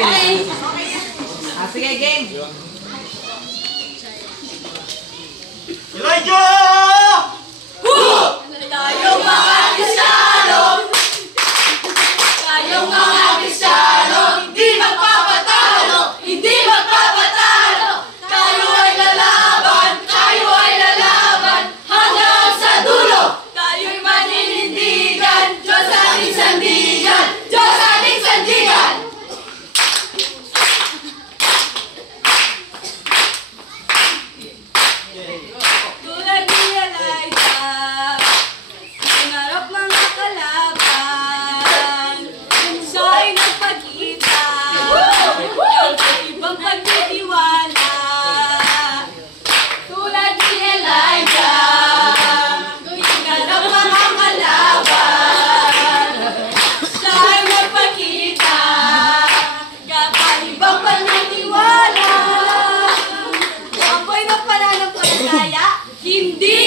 Okay. Sige, game. Elijah! Tayong mga Kristiyano, tayong mga Kristiyano, hindi magpapatalo, hindi magpapatalo. Tayo ay lalaban, hanggang sa dulo. Tayo'y maninindigan, Diyos ating sandigan, Diyos ating sandigan. Tulad ni Elijah, hinarap mga kalaban, siya'y nagpakita ng ibang pagtitiwala. Tulad ni Elijah, hinarap mga kalaban, siya'y nagpakita kakaibang pagtitiwala. Ako'y magpananampalataya, hindi